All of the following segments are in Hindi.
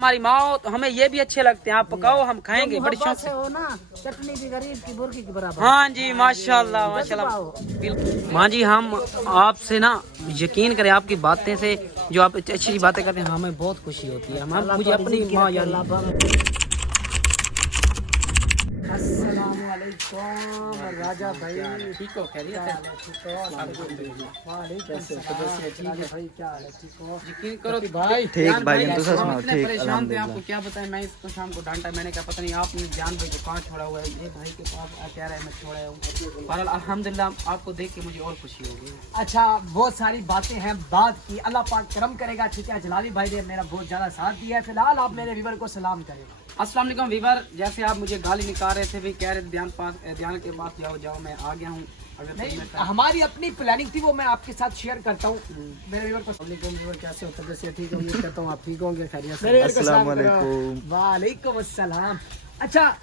हमारी माँ तो हमें ये भी अच्छे लगते हैं, आप पकाओ हम खाएंगे बड़ी शौक से। हो ना, चटनी भी गरीब की बुर्की के बराबर। हाँ जी माशाल्लाह माशाल्लाह। बिल्कुल माँ जी, हम आपसे ना यकीन करें आपकी बातें से, जो आप अच्छी बातें करते हैं हमें बहुत खुशी होती है। हम मुझे अपनी माँ याद। अस्सलामुअलैकुम राजा भाई, ठीक हो? खैरियत है? यकीन करो भाई, ठीक भाई हम तो सुनाओ। इतने ठीक परेशान थे, आपको क्या बताएं। मैं इसको शाम को डांटा, मैंने कहा पता नहीं आपने जान भाई को कहाँ छोड़ा हुआ है, ये भाई के पास कह रहा है मैं छोड़ा हूँ। पर अल्हम्दुलिल्लाह आपको देख के मुझे और खुशी हो गई। अच्छा, बहुत सारी बातें हैं, बात की अल्लाह पाक करम करेगा। ठीक है, जलाली भाई ने मेरा बहुत ज्यादा साथ दिया है। फिलहाल आप मेरे व्यूअर को सलाम करें। अस्सलाम वालेकुम वीवर, जैसे आप मुझे गाली निकाल रहे थे भाई, कह रहे ध्यान के पास जाओ, मैं आ गया हूँ। अगर नहीं, हमारी अपनी प्लानिंग थी, वो मैं आपके साथ शेयर करता हूँ। मेरे व्यूअर को कैसे होता है, ठीक है, उम्मीद करता हूँ आप ठीक होंगे, खैरियत से। अस्सलाम वालेकुम। वालेकुम अस्सलाम। अच्छा,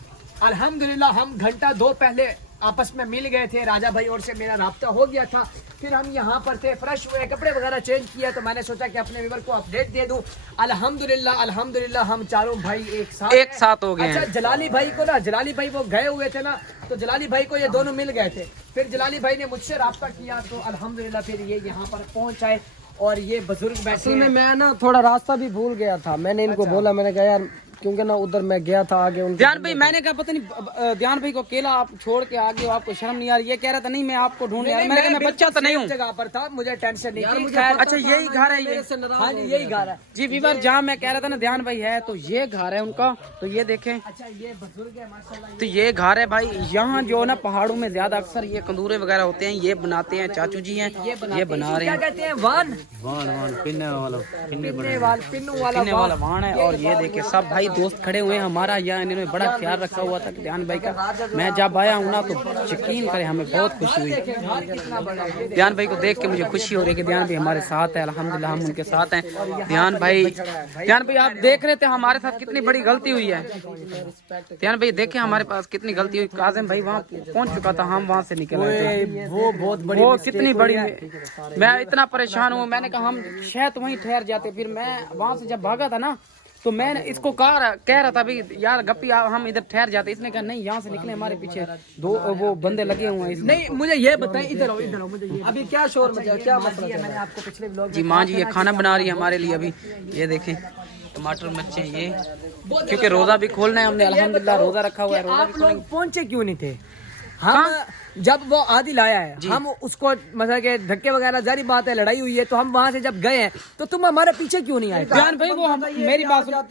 अल्हम्दुलिल्लाह हम घंटा दो पहले आपस में मिल गए थे, राजा भाई और से मेरा राब्ता हो गया था। फिर हम यहाँ पर थे, फ्रेश हुए, कपड़े वगैरह चेंज किया, तो मैंने सोचा कि अपने व्यूअर को अपडेट दे दूं। अल्हम्दुलिल्लाह हम चारों भाई एक साथ हो गए। अच्छा, जलाली भाई को ना, जलाली भाई वो गए हुए थे ना, तो जलाली भाई को ये दोनों मिल गए थे। फिर जलाली भाई ने मुझसे राब्ता किया, तो अल्हम्दुलिल्लाह फिर ये यहाँ पर पहुँच आए। और ये बुजुर्ग बैठे में, मैं ना थोड़ा रास्ता भी भूल गया था। मैंने इनको बोला, मैंने कहा यार, क्योंकि ना उधर मैं गया था आगे उनके। ध्यान भाई, मैंने कहा पता नहीं ध्यान भाई को अकेला आप छोड़ के आगे हो, आपको शर्म नहीं आ रही? ये कह रहा था नहीं मैं आपको ढूंढ रहा, मैं बच्चा तो नहीं हूँ, जगह पर था, मुझे टेंशन नहीं थी। अच्छा यही घर है ये? हाँ जी, यही घर है जी वीवर, जहाँ मैं कह रहा था ना ध्यान भाई है, तो ये घर है उनका। तो ये देखें, अच्छा, ये बुजुर्ग है माशाल्लाह। तो ये घर है भाई। यहाँ जो ना पहाड़ों में ज्यादा अक्सर ये कंदूरे वगैरह होते हैं, ये बनाते हैं, चाचू जी हैं ये बना रहे हैं। क्या कहते हैं? वान पिन्नू वाला वाण है। और ये देखे सब भाई दोस्त खड़े हुए हैं हमारा, यहाँ इन्होंने बड़ा ख्याल रखा हुआ था ध्यान भाई का। मैं जब आया हूँ ना, तो यकीन करें हमें बहुत खुशी हुई। ध्यान भाई को देख के मुझे खुशी हो रही है कि ध्यान भाई हमारे साथ है, अल्हम्दुलिल्लाह हम उनके साथ हैं। ध्यान भाई आप देख रहे थे हमारे साथ कितनी बड़ी गलती हुई है। ध्यान भाई देखे हमारे पास कितनी गलती हुई। काजिम भाई वहाँ पहुँच चुका था, हम वहाँ से निकल आए थे। वो बहुत बड़ी, वो कितनी बड़ी, मैं इतना परेशान हूँ। मैंने कहा हम शायद वहीं ठहर जाते। फिर मैं वहाँ से जब भागा था ना, तो मैंने इसको कह रहा था भाई यार गप्पी हम इधर ठहर जाते। इसने कहा नहीं, यहाँ से निकले, हमारे पीछे दो वो बंदे लगे हुए हैं। नहीं, मुझे ये बताएं, इधर आओ मुझे ये अभी क्या शोर मचा, क्या मसला है? मैंने आपको पिछले व्लॉग जी माँ जी ये खाना बना रही है हमारे लिए अभी। ये देखें टमाटर मिर्चें, ये क्योंकि रोजा भी खोलना है हमने, अल्हम्दुलिल्लाह रोजा रखा हुआ है। रोजा आप लोग पहुंचे क्यों नहीं थे? हम जब वो आदिल आया है, हम उसको मतलब के धक्के वगैरह, जारी बात है, लड़ाई हुई है, तो हम वहाँ से जब गए हैं, तो तुम हमारे पीछे क्यों नहीं आए? ध्यान भाई वो मेरी बात सुनो,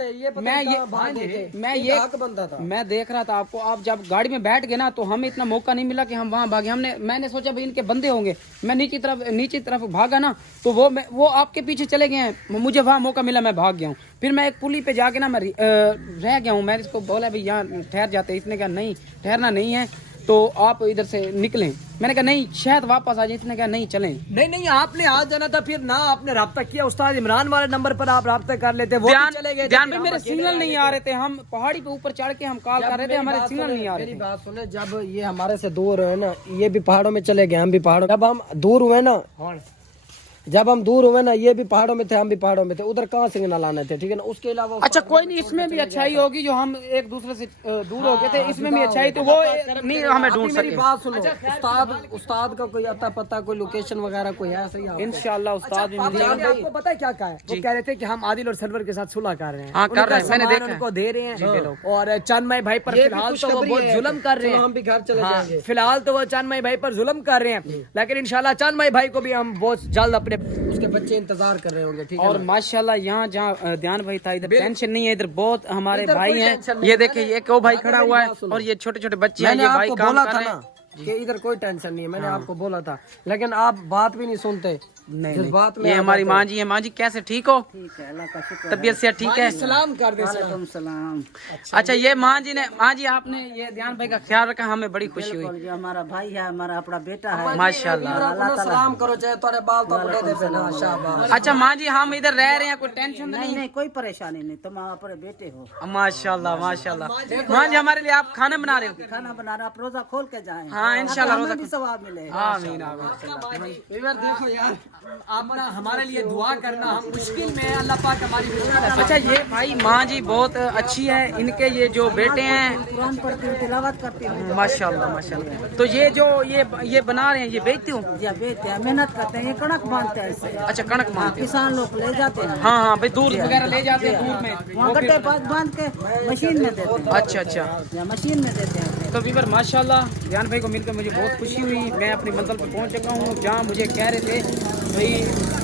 मैं देख रहा था आपको। आप जब गाड़ी में बैठ गए ना, तो हमें इतना मौका नहीं मिला कि हम वहाँ भागे। मैंने सोचा भाई इनके बंदे होंगे, मैं नीचे तरफ भागा ना, तो वो आपके पीछे चले गए हैं। मुझे वहाँ मौका मिला, मैं भाग गया हूँ। फिर मैं एक पुली पे जाके ना मैं रह गया हूँ। मैं इसको बोला भाई यहाँ ठहर जाते, इसने कहा नहीं ठहरना नहीं है, तो आप इधर से निकलें। मैंने कहा नहीं शायद वापस आ जाए। इसने कहा नहीं चलें। नहीं, आपने आज जाना था, फिर ना आपने राब्ता किया। उस्ताद इमरान वाले नंबर पर आप राब्ता कर लेते, वो चले गए। ध्यान पे मेरे सिग्नल नहीं आ रहे थे, हम पहाड़ी पे ऊपर चढ़ के हम कॉल कर रहे थे, हमारे सिग्नल नहीं आ रहे थे। मेरी बात सुने, जब ये हमारे से दूर हुए ना, ये भी पहाड़ों में चले गए, हम भी पहाड़ों, जब हम दूर हुए ना, ये भी पहाड़ों में थे, हम भी पहाड़ों में थे। उधर कहाँ सिग्नल आने थे, ठीक है ना? उसके अलावा अच्छा कोई नहीं, इसमें भी अच्छाई होगी जो हम एक दूसरे से दूर हो गए थे, इसमें भी अच्छाई, तो वो नहीं हमें ढूंढ सके। मेरी बात सुनो, उस्ताद का कोई अता पता, कोई लोकेशन वगैरह कोई है? सही है, इंशाल्लाह उस्ताद भी मिलेंगे। आपको पता है क्या कहा है? वो कह रहे थे कि हम आदिल और सरवर के साथ सुलह कर रहे हैं। हाँ कर रहे हैं, मैंने देखा उनको दे रहे हैं। और चांदमई भाई पर फिलहाल तो वो बहुत जुल्म कर रहे हैं। हम भी घर चले जाएंगे। फिलहाल तो वो चांदमई भाई पर जुल्म कर रहे हैं, लेकिन इंशाल्लाह चांदमई भाई को भी हम बहुत जल्द अपने उसके बच्चे इंतजार कर रहे होंगे, ठीक है? और माशाल्लाह यहाँ जहाँ ध्यान भाई था, इधर टेंशन नहीं है। इधर बहुत हमारे भाई हैं, ये देखिए ये क्यों भाई खड़ा हुआ है, और ये छोटे छोटे बच्चे हैं, ये भाई काम कर रहे हैं कि इधर कोई टेंशन नहीं है। मैंने आपको बोला था, लेकिन आप बात भी नहीं सुनते। नहीं बात में ये हमारी माँ जी है। माँ जी कैसे, ठीक हो? ठीक है, अल्लाह का शुक्र। तबीयत से ठीक है? सलाम कर दे। सलाम। अच्छा ये माँ जी आपने ये ध्यान भाई का ख्याल रखा, हमें बड़ी खुशी हुई। जो हमारा भाई है, हमारा अपना बेटा है, माशाल्लाह। सलाम करो, चाहे तुम्हारे बाल तो बड़े दे ना, शाबाश। अच्छा माँ जी हम इधर रह रहे हैं, कोई टेंशन नहीं? नहीं कोई परेशानी नहीं, तुम अपने बेटे हो। माशाल्लाह माशाल्लाह। माँ जी हमारे लिए आप खाना बना रहे हो? खाना बना रहे, आप रोजा खोल के जाए। हाँ इंशाल्लाह रोजा भी सवाब मिले। आमीन आमीन। देखो यार, आप ना हमारे लिए दुआ करना, हम मुश्किल में हैं, अल्लाह पाक हमारी मुश्किल है। अच्छा ये भाई माँ जी बहुत अच्छी है, इनके ये जो बेटे हैं कुरान पढ़ती हूँ, तिलावत करती हूँ। माशाल्लाह माशाल्लाह। तो ये जो ये बना रहे हैं ये बेचती हूँ? या बेचते हैं, मेहनत करते हैं, ये कणक बांधते हैं इससे। अच्छा कणक मानते हैं। किसान लोग ले जाते हैं, हाँ हाँ भाई दूर वगैरह ले जाते हैं दूर में। वहाँ गड्ढे बांध के मशीन में देते हैं। अच्छा अच्छा। या मशीन में देते हैं। तो वीवर माशाल्लाह ध्यान भाई को मिलकर मुझे बहुत खुशी हुई। मैं अपनी मंजिल पर पहुंच चुका हूँ, जहाँ मुझे कह रहे थे भाई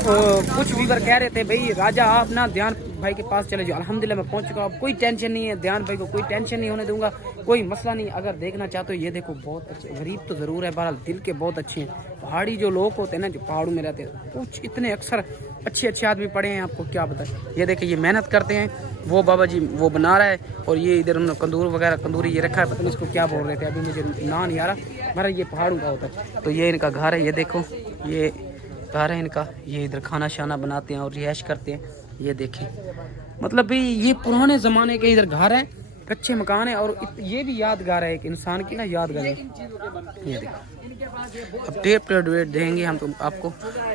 कुछ वीवर कह रहे थे भाई राजा आप ना ध्यान भाई के पास चले जाओ। अल्हम्दुलिल्लाह मैं पहुंच चुका हूँ, कोई टेंशन नहीं है, ध्यान भाई को कोई टेंशन नहीं होने दूंगा, कोई मसला नहीं। अगर देखना चाहते हो ये देखो बहुत अच्छे, गरीब तो ज़रूर है बहरहाल दिल के बहुत अच्छे हैं। पहाड़ी जो लोग होते हैं ना, जो पहाड़ों में रहते हैं, कुछ इतने अक्सर अच्छे अच्छे आदमी पड़े हैं, आपको क्या बताएं। ये देखिए ये मेहनत करते हैं, वो बाबा जी वो बना रहा है, और ये इधर उन्होंने कंदूर वगैरह कंदूरी ये रखा है, पता नहीं इसको क्या बोल रहे थे, अभी मुझे ना नहीं आ रहा। मेरा ये पहाड़ों का होता है। तो ये इनका घर है, ये देखो ये घर है इनका, ये इधर खाना शाना बनाते हैं और रिहाइश करते हैं। ये देखें मतलब भी ये पुराने ज़माने के इधर घर है, कच्चे मकान है, और ये भी यादगार है एक इंसान की ना, यादगार है। ये देखो अब डेट देंगे हम तुम आपको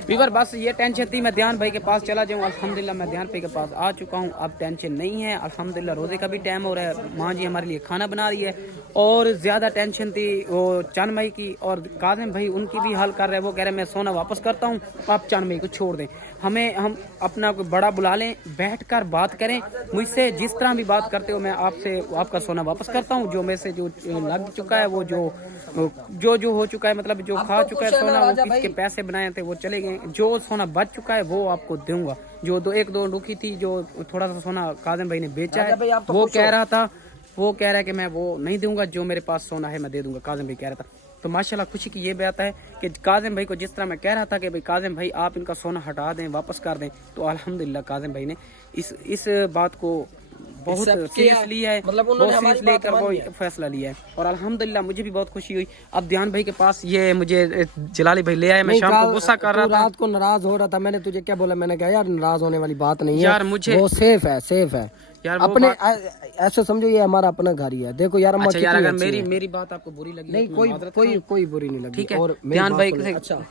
वीवर। बस ये टेंशन थी मैं ध्यान भाई के पास चला जाऊँ, अल्हम्दुलिल्लाह मैं ध्यान भाई के पास आ चुका हूँ, अब टेंशन नहीं है अल्हम्दुलिल्लाह। रोज़े का भी टाइम हो रहा है, माँ जी हमारे लिए खाना बना रही है, और ज़्यादा टेंशन थी वो चांद भाई की, और काजिम भाई उनकी भी हल कर रहे हैं। वो कह रहे हैं मैं सोना वापस करता हूँ, आप चांद भाई को छोड़ दें, हम अपना कोई बड़ा बुला लें, बैठकर बात करें, मुझसे जिस तरह भी बात करते हो मैं आपसे आपका सोना वापस करता हूँ। जो में से जो लग चुका है वो जो हो चुका है, मतलब जो खा चुका है सोना, वो किसके पैसे बनाए थे वो चले गए, जो सोना बच चुका है वो आपको दूंगा। जो एक दो रुकी थी, जो थोड़ा सा सोना काजिम भाई ने बेचा है, वो कह रहा था, वो कह रहा है कि मैं वो नहीं दूंगा, जो मेरे पास सोना है मैं दे दूंगा, काजिम भाई कह रहा था। तो माशाल्लाह खुशी की ये बात है कि काजिम भाई को जिस तरह मैं कह रहा था कि भाई काजिम भाई आप इनका सोना हटा दें, वापस कर दें, तो अल्हम्दुलिल्लाह काजिम भाई ने इस बात को बहुत सीरियसली है, मतलब बहुत सीरियस लेकर वो फैसला लिया है, और अल्हम्दुलिल्लाह मुझे भी बहुत खुशी हुई। अब ध्यान भाई के पास ये मुझे जलाली भाई ले आए, मैं शाम को गुस्सा कर रहा था, रात को नाराज हो रहा था, मैंने तुझे क्या बोला, मैंने कहा यार नाराज होने वाली बात नहीं है यार, मुझे वो सेफ है यार, अपने ऐसे समझो ये हमारा अपना घर ही है। देखो यार अच्छा यार अगर मेरी बात आपको बुरी लगी नहीं, कोई बुरी नहीं लगी। ठीक है, और ध्यान भाई से अच्छा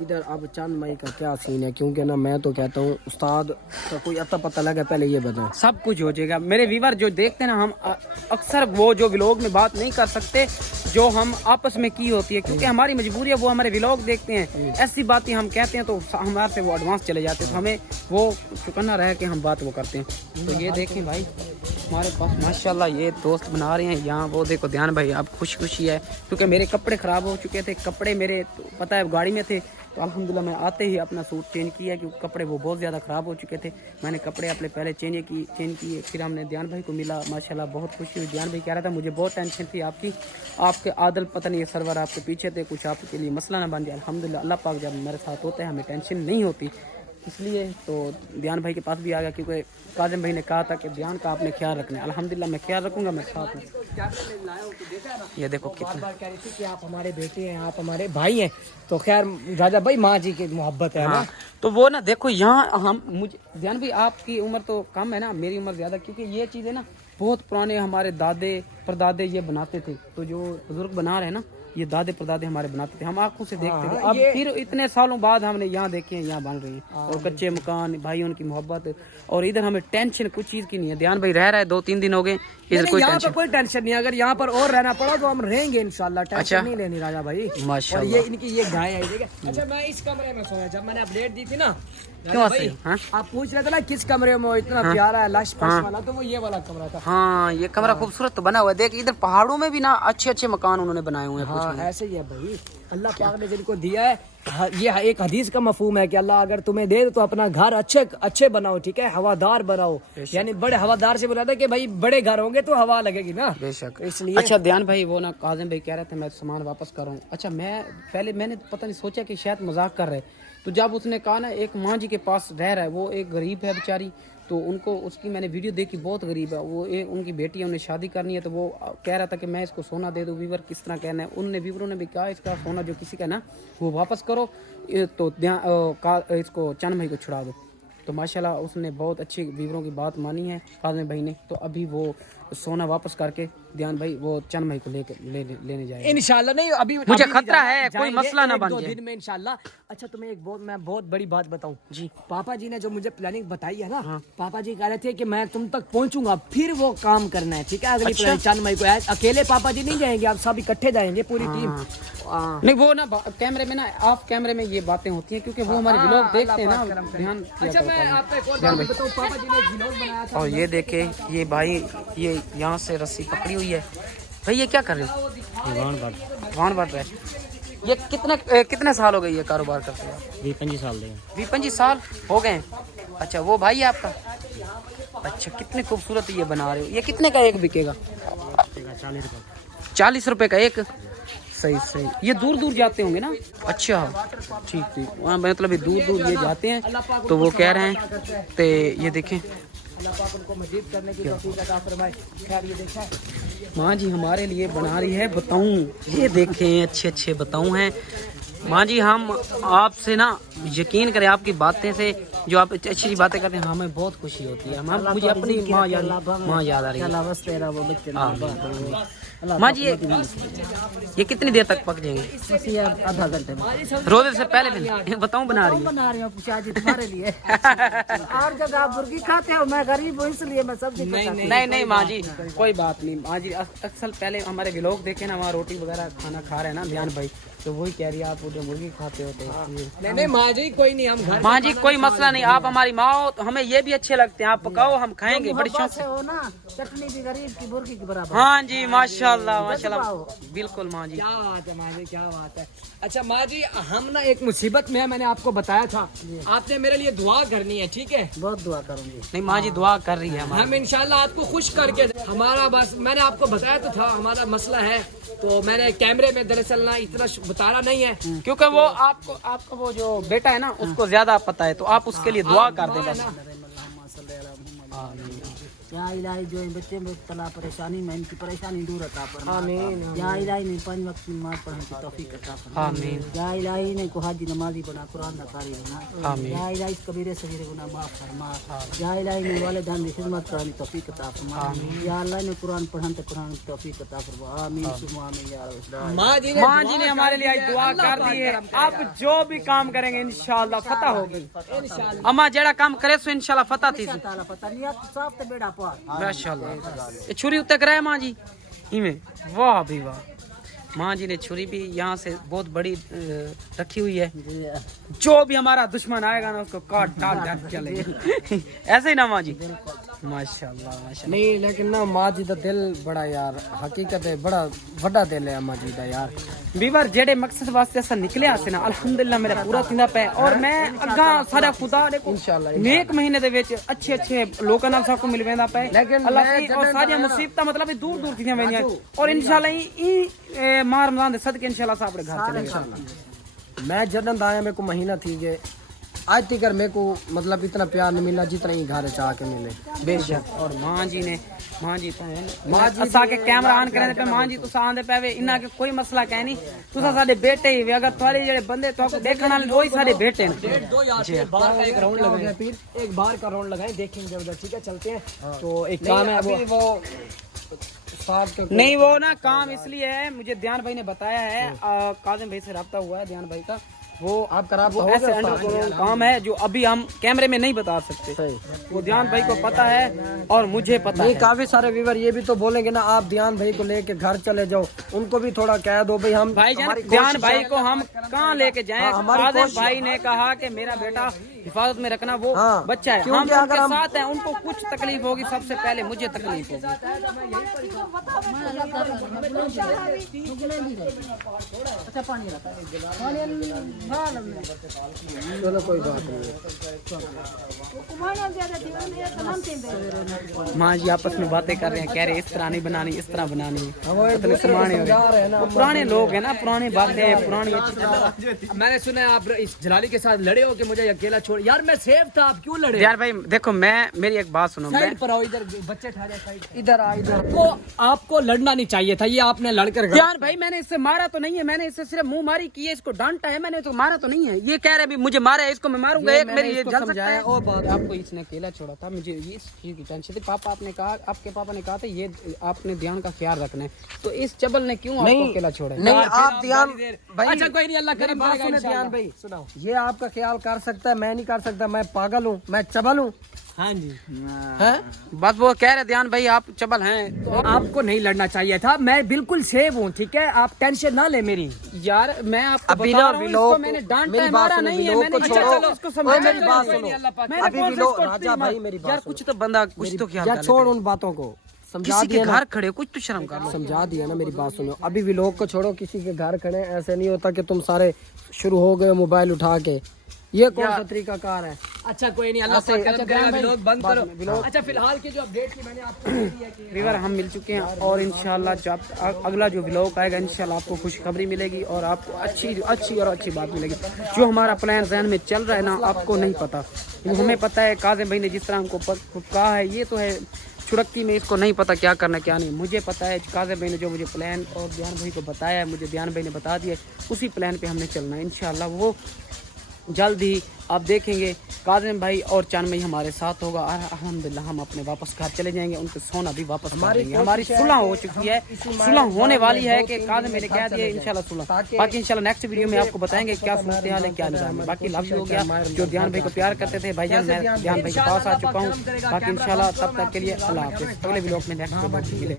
इधर अब चांद माई का क्या सीन है, क्योंकि ना मैं तो कहता हूँ उस्ताद का कोई अता पता लगा पहले ये बता। सब कुछ हो जाएगा मेरे व्यूअर जो देखते हैं ना, हम अक्सर वो जो व्लॉग में बात नहीं कर सकते जो हम आपस में की होती है, क्योंकि हमारी मजबूरी है, वो हमारे व्लॉग देखते हैं, ऐसी बातें हम कहते हैं तो हमारे से वो एडवांस चले जाते हैं, तो हमें वो चुकन्ना रहे कि हम बात वो करते हैं। तो ये देखें भाई हमारे पास माशाल्लाह ये दोस्त बना रहे हैं यहाँ, वो देखो ध्यान भाई अब खुशी है, क्योंकि मेरे कपड़े ख़राब हो चुके थे, कपड़े मेरे तो पता है गाड़ी में थे, तो अल्हम्दुलिल्लाह मैं आते ही अपना सूट चेंज किया, क्योंकि कपड़े वो बहुत ज़्यादा ख़राब हो चुके थे। मैंने कपड़े अपने पहले चेंज किए, फिर हमने ध्यान भाई को मिला, माशाल्लाह बहुत खुशी हुई। ध्यान भाई कह रहा था मुझे बहुत टेंशन थी आपके आदल पता नहीं सर्वर आपके पीछे थे, कुछ आपके लिए मसला ना बन जाए। अल्हम्दुलिल्लाह अल्लाह पाक जब मेरे साथ होता है हमें टेंशन नहीं होती, इसलिए तो ध्यान भाई के पास भी आ गया, क्योंकि काजिम भाई ने कहा था कि ध्यान का आपने ख्याल रखना है। अल्हम्दुलिल्लाह मैं ख्याल रखूंगा, मैं साथ हूँ। ये देखो कितना बार कह रही थी कि आप हमारे बेटे हैं, आप हमारे भाई हैं, तो खैर राजा भाई माँ जी की मोहब्बत है ना, तो वो ना देखो यहाँ मुझे ध्यान भाई आपकी उम्र तो कम है ना, मेरी उम्र ज्यादा, क्योंकि ये चीजें ना बहुत पुराने हमारे दादे परदादे ये बनाते थे, तो जो बुजुर्ग बना रहे हैं ना ये दादे परदादे हमारे बनाते थे, हम आंखों से देखते थे। अब फिर इतने सालों बाद हमने यहाँ देखे हैं, यहाँ बन रही हैं, और कच्चे मकान, भाइयों की मोहब्बत, और इधर हमें टेंशन कुछ चीज की नहीं है। ध्यान भाई रह रहा है 2-3 दिन हो गए, इधर कोई टेंशन कोई टेंशन नहीं है। अगर यहाँ पर और रहना पड़ा तो हम रहेंगे इंशाल्लाह, टेंशन नहीं लेनी राजा भाई। और ये इनकी ये गाय है, ठीक है। अच्छा मैं इस कमरे में सोया, जब मैंने अपडेट दी थी ना क्यों भाई आप पूछ रहे थे ना किस कमरे में, इतना प्यारा है लश पश वाला, तो वो ये वाला कमरा था। हाँ ये कमरा खूबसूरत तो बना हुआ है, देख इधर पहाड़ों में भी ना अच्छे मकान उन्होंने बनाए हुए हैं। हाँ ऐसे ही है भाई, अल्लाह पाक ने जिनको दिया है, ये एक हदीस का मफहूम है कि अल्लाह अगर तुम्हें दे तो अपना घर अच्छे बनाओ, ठीक है, हवादार बनाओ, यानी बड़े हवादार से बोला था कि भाई बड़े घर होंगे तो हवा लगेगी ना, बेशक। इसलिए अच्छा ध्यान भाई वो ना काजिम भाई कह रहे थे मैं सामान वापस कर रहा हूँ। अच्छा मैंने पता नहीं सोचा कि शायद मजाक कर रहे, तो जब उसने कहा ना एक माँ जी के पास रह रहा है, वो एक गरीब है बेचारी, तो उनको उसकी मैंने वीडियो देखी, बहुत गरीब है वो, उनकी बेटी है, उन्हें शादी करनी है, तो वो कह रहा था कि मैं इसको सोना दे दूँ। वीवर किस तरह कहना है, वीवरों ने भी कहा इसका सोना जो किसी का ना वो वापस करो, तो इसको चंद भाई को छुड़ा दो। तो माशाल्लाह उसने बहुत अच्छी वीवरों की बात मानी है काज़िम भाई ने। तो अभी वो सोना वापस करके ध्यान भाई वो चंद भाई को लेने जाएगा इंशाल्लाह। नहीं अभी मुझे अभी खतरा है, जाएंगे, कोई मसला ना एक बन दो जाए। दिन में इंशाल्लाह। अच्छा तुम्हें मैं बहुत बड़ी बात बताऊं जी। पापा जी ने जो मुझे प्लानिंग बताई है ना, हाँ। पापा जी कह रहे थे कि मैं तुम तक पहुंचूंगा फिर वो काम करना है, ठीक है। अगली अच्छा। प्लानिंग चंद मई को है, अकेले पापा जी नहीं जाएंगे, आप सब इकट्ठे जाएंगे पूरी टीम। नहीं वो ना कैमरे में ना ऑफ कैमरे में ये बातें होती हैं क्योंकि वो हमारे व्लॉग देखते हैं ना, ध्यान दिया अच्छा करो मैं पहले। आपको एक और बात बताऊं, पापा जी ने एक व्लॉग बनाया था। और ये देखे ये भाई ये यहाँ से रस्सी पकड़ी हुई है भाई, ये क्या कर रहे हो? वाहन बढ़ रहा है। ये कितने साल हो गए ये कारोबार करते हैं? 25 साल 20-25 साल हो गए। अच्छा वो भाई है आपका? अच्छा कितने खूबसूरत ये बना रहे हो, ये कितने का एक बिकेगा? 40 रुपए का एक। सही सही। ये दूर दूर जाते होंगे ना? अच्छा ठीक ठीक, वहाँ मतलब ये दूर दूर ये जाते हैं। तो वो कह रहे हैं तो ये देखें अल्लाह पाक उनको मजीद करने की तौफीक अता फरमाए। खैर ये देखा माँ जी हमारे लिए बना रही है बताऊं, ये देखें अच्छे अच्छे बताऊं हैं माँ जी। हम आपसे ना यकीन करें आपकी बातें से जो आप अच्छी अच्छी बातें करते हैं हमें बहुत खुशी होती है। हम मुझे अपनी माँ याद आ रही है। माँ जी ये कितनी देर तक पक जाएंगे? आधा घंटे में रोजे से पहले भी बताऊं बना रही हूँ। बना रही हूँ शादी तुम्हारे लिए। और जगह आप मुर्गी खाते हो, मैं गरीब हूँ इसलिए मैं सब्जी पकाती हूँ। नहीं माँ जी कोई बात नहीं माँ जी। अक्सर पहले हमारे व्लॉग देखे ना, वहाँ रोटी वगैरह खाना खा रहे हैं ना ध्यान भाई, तो वही कह रही है आप उधर मुर्गी खाते हो। तो नहीं माँ जी कोई नहीं, हम घर माँ जी कोई मसला नहीं, आप हमारी माँ हो तो हमें ये भी अच्छे लगते हैं। आप पकाओ हम खाएंगे बड़ी शौक से। हो ना, चटनी भी गरीब की मुर्गी की बराबर। हाँ जी माशाल्लाह माशाल्लाह बिल्कुल माँ जी। क्या बात है माँ जी, क्या बात है। अच्छा माँ जी हम ना एक मुसीबत में है, मैंने आपको बताया था, आपने मेरे लिए दुआ करनी है, ठीक है? बहुत दुआ करूंगी। नहीं माँ जी दुआ कर रही है हमारी। हम इंशाल्लाह आपको खुश करके, हमारा बस मैंने आपको बताया तो था हमारा मसला है, तो मैंने कैमरे में दरअसल ना इतना बताना नहीं है क्योंकि वो आपका वो जो बेटा है ना उसको ज्यादा पता है, तो आप उसके लिए दुआ कर दें बस। या इलाही जो इन बच्चे में तला परेशानी में इनकी परेशानी दूर अता फरमाए। या इलाही ने 5 वक्त की नमाज पढ़ने की तौफीक अता फरमाए। आमीन। या इलाही ने को हाजी नमाजी बना, कुरान का कारी बना। आमीन। या इलाही कबीरे सगीरे गुनाह माफ फरमा। या इलाही ने वालिदैन की खिदमत करने की तौफीक अता फरमा। या अल्लाह ने कुरान पढ़ने ते कुरान की तौफीक अता फरमा। आमीन सुमा आमीन या रब। माँ जी ने हमारे लिए आज दुआ कर दी है। आप जो भी काम करेंगे इंशाल्लाह फतह होगी। अम्मा जेड़ा काम करे सो इंशाल्लाह फतह थी। ताला पता नियत साफ ते बेड़ा पार। माशाल्लाह ये छुरी उत्ते कराए माँ जी इमे, वाह भी वाह। माँ जी ने छुरी भी यहाँ से बहुत बड़ी रखी हुई है, जो भी हमारा दुश्मन आएगा ना उसको काट डाल चलेगी। ऐसे ही ना माँ जी? माशाल्लाह माशाल्लाह। नहीं लेकिन ना माँ जी का दिल बड़ा यार हकीकत है, बड़ा बड़ा दिल है माँ जी का यार। बीवर जेड़े मकसद वास्ते असा निकले आसे ना अल्हम्दुलिल्लाह मेरा पूरा थिंदा पे। और मैं अगा सारा खुदा देखो इंशाल्लाह नेक महीने दे विच अच्छे अच्छे लोकां नाल सबको मिल वेंदा पे। लेकिन अल्लाह की और सारी मुसीबतां मतलब दूर दूर थी वेंदियां और इंशाल्लाह ई माह रमजान दे सदके इंशाल्लाह सा अपने घर चले। मैं जन्नत आया मेरे को महीना थी गए, आज तक मेरे को मतलब इतना प्यार नहीं मिला जितना ही घर चाह के मिले बेशक। और माँ जी असा के कैमरा ऑन करने पे माँ जी तुसा आंदे पे इन्ना के कोई मसला कह नहीं, तुसा साडे बेटे ही वे। अगर थोड़े जेड़े बंदे तो देखने वाले वही साडे बेटे हैं। एक बार का एक राउंड लगाए फिर एक बार का राउंड लगाए देखेंगे उधर, ठीक है? चलते हैं। तो एक काम है वो नहीं वो ना काम इसलिए है, मुझे ध्यान भाई ने बताया है, काजिम भाई से रब्ता हुआ है ध्यान भाई का, वो आप करा वो ऐसे अंडरग्राउंड काम है जो अभी हम कैमरे में नहीं बता सकते। वो ध्यान भाई को पता है और मुझे पता है। काफी सारे व्यूवर ये भी तो बोलेंगे ना आप ध्यान भाई को लेके घर चले जाओ, उनको भी थोड़ा कह दो भाई हम भाईजान ध्यान भाई को हम कहाँ लेके जाएं? काजिम भाई ने कहा कि मेरा बेटा हिफाजत में रखना, वो बच्चा है, हम उनके साथ हैं, उनको कुछ तकलीफ होगी सबसे पहले मुझे तकलीफ होगी। अच्छा पानी रखा चलो कोई बात नहीं। माँ जी आपस में बातें कर रहे हैं, कह रहे इस तरह नहीं बनानी इस तरह बनानी। वो पुराने लोग हैं ना, पुरानी बातें पुरानी। मैंने सुना है आप इस जलाली के साथ लड़े हो कि मुझे अकेला छोड़ यार, मैं सेफ था, आप क्यों लड़े? ध्यान भाई देखो, मैं मेरी एक बात सुनो, मैं साइड पर आओ, इधर बच्चे ठहरे, साइड इधर आ, इधर आपको लड़ना नहीं चाहिए था, ये आपने लड़कर ध्यान भाई मैंने इससे मारा तो नहीं है, मैंने इससे सिर्फ मुंह मारी की है, इसको डांटा है, मैंने तो मारा तो नहीं है। ये कह रहे भी मुझे मारा है, इसको मैं मारूंगा, एक मेरी ये जल सकता है। और बात आपको इसने अकेला छोड़ा था, मुझे इस चीज की टेंशन थी। पापा आपने कहा, आपके पापा ने कहा था ये आपने ध्यान का ख्याल रखना है, तो इस चबल ने क्यों आपको अकेला छोड़ा? नहीं आप ध्यान भाई, अच्छा कोई नहीं, अल्लाह करे, बात सुने ध्यान भाई, सुनाओ। ये आपका ख्याल कर सकता है, मैं नहीं कर सकता, मैं पागल हूँ, मैं चबल हूँ। हाँ जी, बस वो कह रहे ध्यान भाई आप चबल हैं, तो आपको नहीं लड़ना चाहिए था, मैं बिल्कुल सेफ हूँ, ठीक है, आप टेंशन ना ले मेरी। यार मैं आपको अभी बता ना रहा हूँ, विलोक, इसको मैंने डांटा मेरी है, बात मारा सुनो, नहीं है विलोक मैंने। को अच्छा छोड़ो। चलो इसको ओए, समझा, मेरी बात सुनो, अभी विलोक, राजा भाई मेरी बात यार कुछ तो बंदा कुछ तो ख्याल या कर छोड़ लेते। उन बातों को, समझा किसी के दिया ना, घर खड़े हो, कुछ तो शर्म कर लो। समझा दिया ना, मेरी बात सुनो। अभी विलोक को छोड़ो, किसी के घर खड़े, ऐसे नहीं होता कि तुम सारे शुरू हो गए मोबाइल उठा के, ये कौन सा तरीका कार है? अच्छा कोई नहीं, अल्लाह पाक करम करेगा, विनोद बंद करो। अच्छा फिलहाल की जो अपडेट थी मैंने आपको दे दी है कि रिवर हम मिल चुके हैं, और इंशाल्लाह जब अगला जो व्लॉग आएगा इंशाल्लाह आपको खुशखबरी मिलेगी और आपको अच्छी बात मिलेगी। जो हमारा प्लान जहन में चल रहा है ना, आपको नहीं पता, वो हमें पता है। काज़िम भाई ने जिस तरह हमको कहा है, ये तो है चुड़क्की में, इसको नहीं पता क्या करना क्या नहीं। मुझे पता है, काज़िम भाई ने जो मुझे प्लान और ध्यान भाई को बताया है, मुझे ध्यान भाई ने बता दिया, उसी प्लान पे हमने चलना है इंशाल्लाह। वो जल्द ही आप देखेंगे काज़िम भाई और चांद भाई हमारे साथ होगा, और अल्हम्दुलिल्लाह हम अपने वापस घर चले जाएंगे, उनके सोना भी वापस कर देंगे। हमारी सुलह हो चुकी है, सुलह होने वाली है कि काज़िम मैंने कह दिया इंशाल्लाह सुलह। बाकी इंशाल्लाह नेक्स्ट वीडियो में आपको बताएंगे क्या सूरत हाल है, क्या निजाम है। बाकी लव यू हो गया, जो ध्यान भाई को प्यार करते थे भाईजान, मैं ध्यान भाई के पास आ चुका हूँ। बाकी इंशाल्लाह तब तक के लिए अल्लाह हाफिज़। अगले व्लॉग में नेक्स्ट मिले।